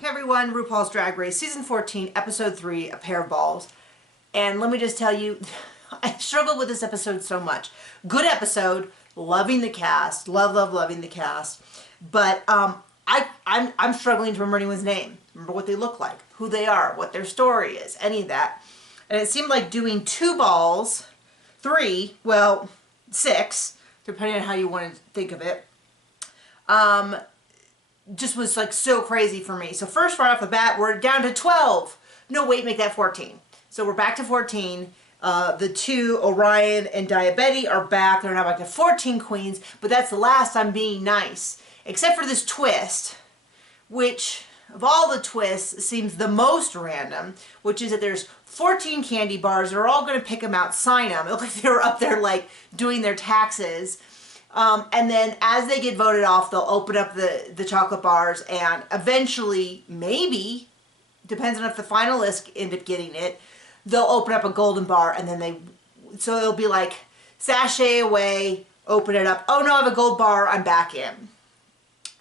Hey everyone, RuPaul's Drag Race Season 14, Episode 3, A Pair of Balls. And let me just tell you, I struggled with this episode so much. Good episode, loving the cast, loving the cast. But I'm struggling to remember anyone's name, remember what they look like, who they are, what their story is, any of that. And it seemed like doing 2 balls, 3, well, 6, depending on how you want to think of it, just was like so crazy for me. So first, right off the bat, we're down to 12. No, wait, make that 14. So we're back to 14. The 2, Orion and Diabetes, are back. They're now back to 14 queens, but that's the last. I'm being nice. Except for this twist, which of all the twists seems the most random, which is that there's 14 candy bars. They're all going to pick them out, sign them. It looks like they were up there like doing their taxes. And then as they get voted off, they'll open up the chocolate bars, and eventually, maybe, depends on if the finalists end up getting it, they'll open up a golden bar, and then so it'll be like, sashay away, open it up, oh no, I have a gold bar, I'm back in.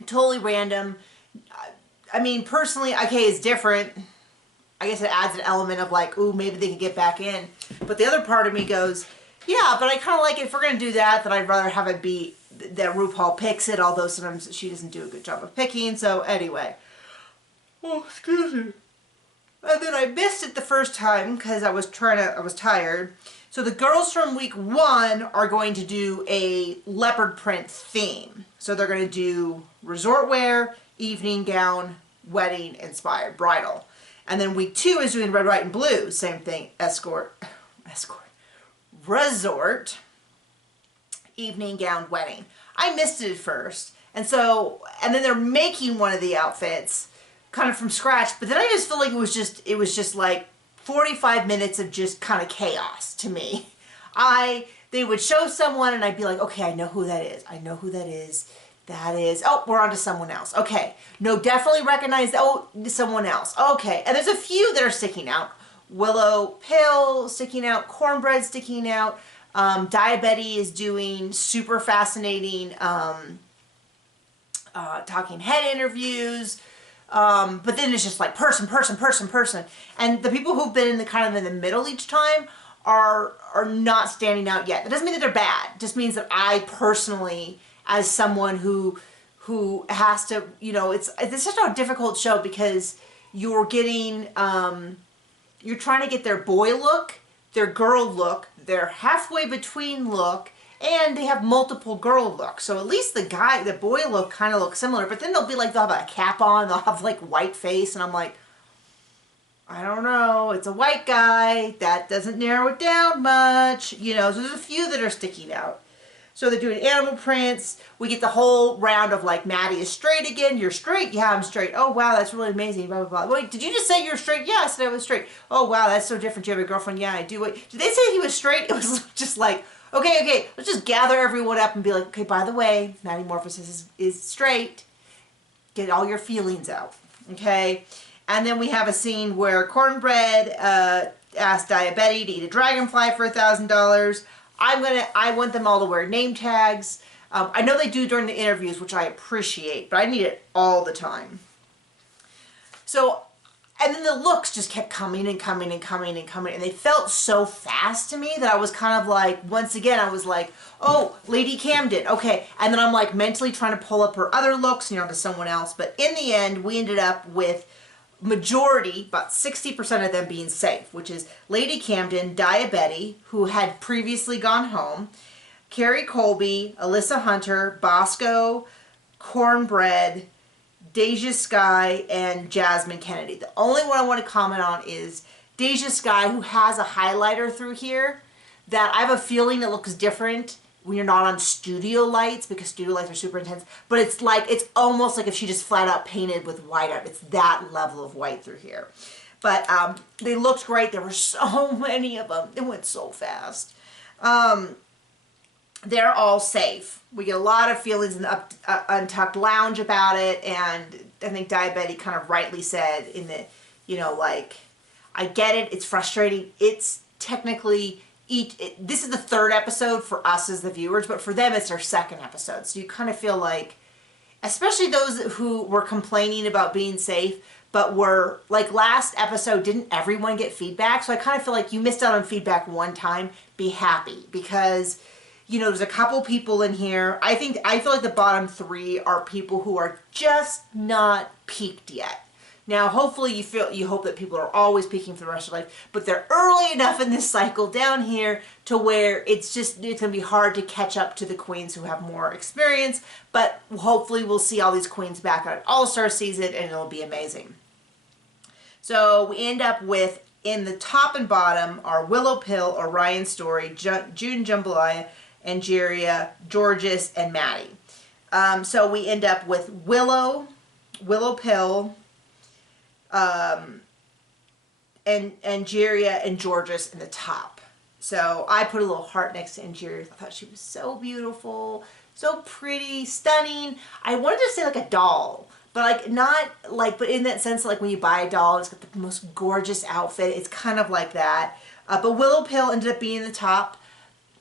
Totally random. I mean, personally, okay, it's different. I guess it adds an element of like, ooh, maybe they can get back in. But the other part of me goes, yeah, but I kind of like it. If we're going to do that, then I'd rather have it be that RuPaul picks it, although sometimes she doesn't do a good job of picking. So anyway. Oh, excuse me. And then I missed it the first time because I was tired. So the girls from week 1 are going to do a leopard print theme. So they're going to do resort wear, evening gown, wedding inspired, bridal. And then week 2 is doing red, white, and blue. Same thing, resort, evening gown, wedding. I missed it at first. And then they're making one of the outfits kind of from scratch, but then I just feel like it was just like 45 minutes of just kind of chaos to me. They would show someone and I'd be like, okay, I know who that is. I know who that is. That is, oh, we're on to someone else. Okay. No, definitely recognize, oh, someone else. Okay. And there's a few that are sticking out. Willow Pill sticking out, Cornbread sticking out. Diabetes is doing super fascinating talking head interviews. But then it's just like person. And the people who've been in the middle each time are not standing out yet. That doesn't mean that they're bad. It just means that I personally, as someone who has to, it's such a difficult show because you're getting, you're trying to get their boy look, their girl look, their halfway between look, and they have multiple girl looks. So at least the boy look kind of looks similar, but then they'll have a cap on, they'll have like white face, and I'm like, I don't know, it's a white guy, that doesn't narrow it down much, so there's a few that are sticking out. So they're doing animal prints. We get the whole round of like, Maddie is straight again. You're straight? Yeah, I'm straight. Oh, wow, that's really amazing. Blah, blah, blah. Wait, did you just say you're straight? Yeah, I said I was straight. Oh, wow, that's so different. Do you have a girlfriend? Yeah, I do. Wait, did they say he was straight? It was just like, okay, let's just gather everyone up and be like, okay, by the way, Maddie Morphosis is straight. Get all your feelings out, okay? And then we have a scene where Cornbread asked Diabetes to eat a dragonfly for $1,000. I want them all to wear name tags. I know they do during the interviews, which I appreciate, but I need it all the time. So, and then the looks just kept coming, and they felt so fast to me that I was kind of like, once again, I was like, oh, Lady Camden, okay. And then I'm like mentally trying to pull up her other looks, to someone else. But in the end, we ended up with majority, about 60% of them being safe, which is Lady Camden, Diabetes, who had previously gone home, Carrie Colby, Alyssa Hunter, Bosco, Cornbread, Deja Sky, and Jasmine Kennedy. The only one I want to comment on is Deja Sky, who has a highlighter through here that I have a feeling it looks different when you're not on studio lights, because studio lights are super intense, but it's almost like if she just flat out painted with white out. It's that level of white through here. But they looked great. There were so many of them. It went so fast. They're all safe. We get a lot of feelings in the Untucked Lounge about it, and I think Diabetes kind of rightly said in the, like, I get it, it's frustrating. It's technically this is the 3rd episode for us as the viewers, but for them it's their 2nd episode. So you kind of feel like, especially those who were complaining about being safe, but were, like last episode, didn't everyone get feedback? So I kind of feel like you missed out on feedback one time. Be happy, because, you know, there's a couple people in here. I feel like the bottom 3 are people who are just not peaked yet. Now, hopefully you hope that people are always peaking for the rest of their life, but they're early enough in this cycle down here to where it's going to be hard to catch up to the queens who have more experience, but hopefully we'll see all these queens back at All-Star season and it'll be amazing. So we end up with, in the top and bottom, are Willow Pill, Orion Story, June Jambalaya, Angeria, Georges, and Maddie. So we end up with Willow Pill, and Angeria and Georges in the top. So I put a little heart next to Angeria. I thought she was so beautiful, so pretty, stunning. I wanted to say like a doll, but like not like, but in that sense, like when you buy a doll, it's got the most gorgeous outfit. It's kind of like that. But Willow Pill ended up being the top.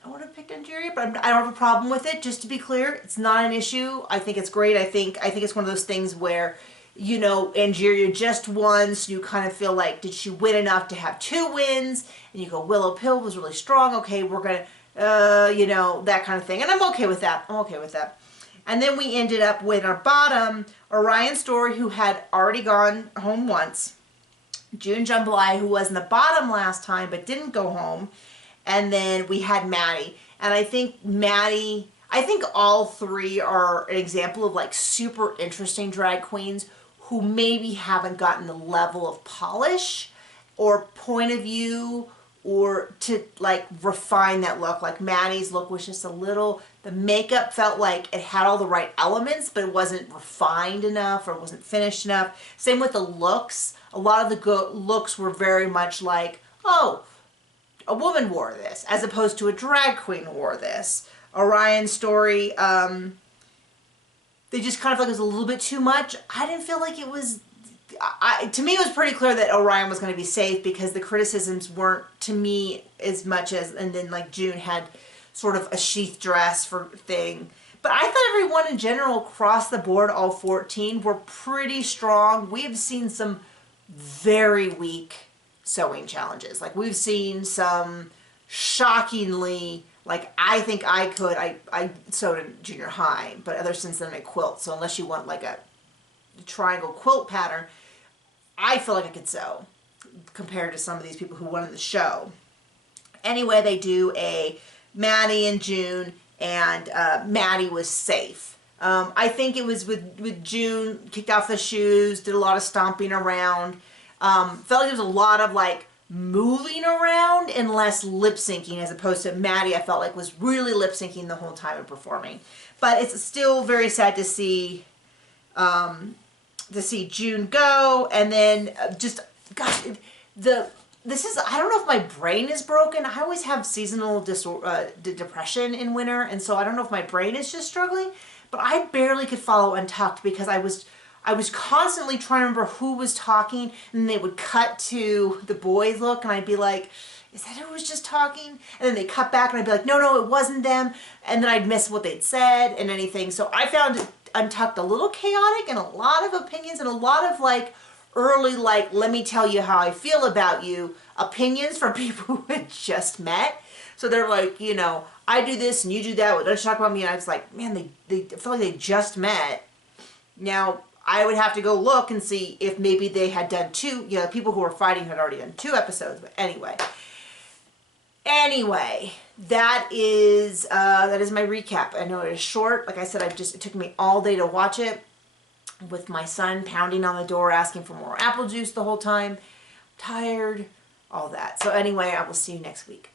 I would have picked Angeria, but I don't have a problem with it. Just to be clear, it's not an issue. I think it's great. I think it's one of those things where, you know, Angeria just won, so you kind of feel like, did she win enough to have 2 wins? And you go, Willow Pill was really strong. Okay, we're gonna, you know, that kind of thing. And I'm okay with that. I'm okay with that. And then we ended up with our bottom, Orion Story, who had already gone home once. June Jambalaya, who was in the bottom last time but didn't go home. And then we had Maddie. And I think all 3 are an example of like super interesting drag queens who maybe haven't gotten the level of polish or point of view or to like refine that look. Like Maddie's look was just a little, the makeup felt like it had all the right elements, but it wasn't refined enough or wasn't finished enough. Same with the looks. A lot of the looks were very much like, oh, a woman wore this, as opposed to a drag queen wore this. Orion Story, they just kind of felt like it was a little bit too much. I didn't feel like it was, to me it was pretty clear that Orion was going to be safe because the criticisms weren't, to me, as much as, and then like June had sort of a sheath dress for thing. But I thought everyone in general across the board, all 14, were pretty strong. We've seen some very weak sewing challenges. Like we've seen some shockingly, like I think I sewed in junior high, but ever since then I quilt. So unless you want like a triangle quilt pattern, I feel like I could sew compared to some of these people who won in the show. Anyway, they do a Maddie and June, and Maddie was safe. I think it was with June, kicked off the shoes, did a lot of stomping around. Felt like there was a lot of like moving around and less lip syncing, as opposed to Maddie, I felt like was really lip syncing the whole time and performing. But it's still very sad to see June go. And then just, gosh, this is, I don't know if my brain is broken. I always have seasonal depression in winter, and so I don't know if my brain is just struggling, but I barely could follow Untucked because I was constantly trying to remember who was talking, and they would cut to the boys' look, and I'd be like, is that who was just talking? And then they cut back, and I'd be like, no, it wasn't them. And then I'd miss what they'd said and anything. So I found Untucked a little chaotic, and a lot of opinions, and a lot of like early, like, let me tell you how I feel about you opinions from people who had just met. So they're like, you know, I do this and you do that. Don't you talk about me? And I was like, man, they feel like they just met. Now, I would have to go look and see if maybe they had done 2, you know, people who were fighting had already done 2 episodes. But anyway, that is my recap. I know it is short. Like I said, it took me all day to watch it with my son pounding on the door asking for more apple juice the whole time. I'm tired, all that. So anyway, I will see you next week.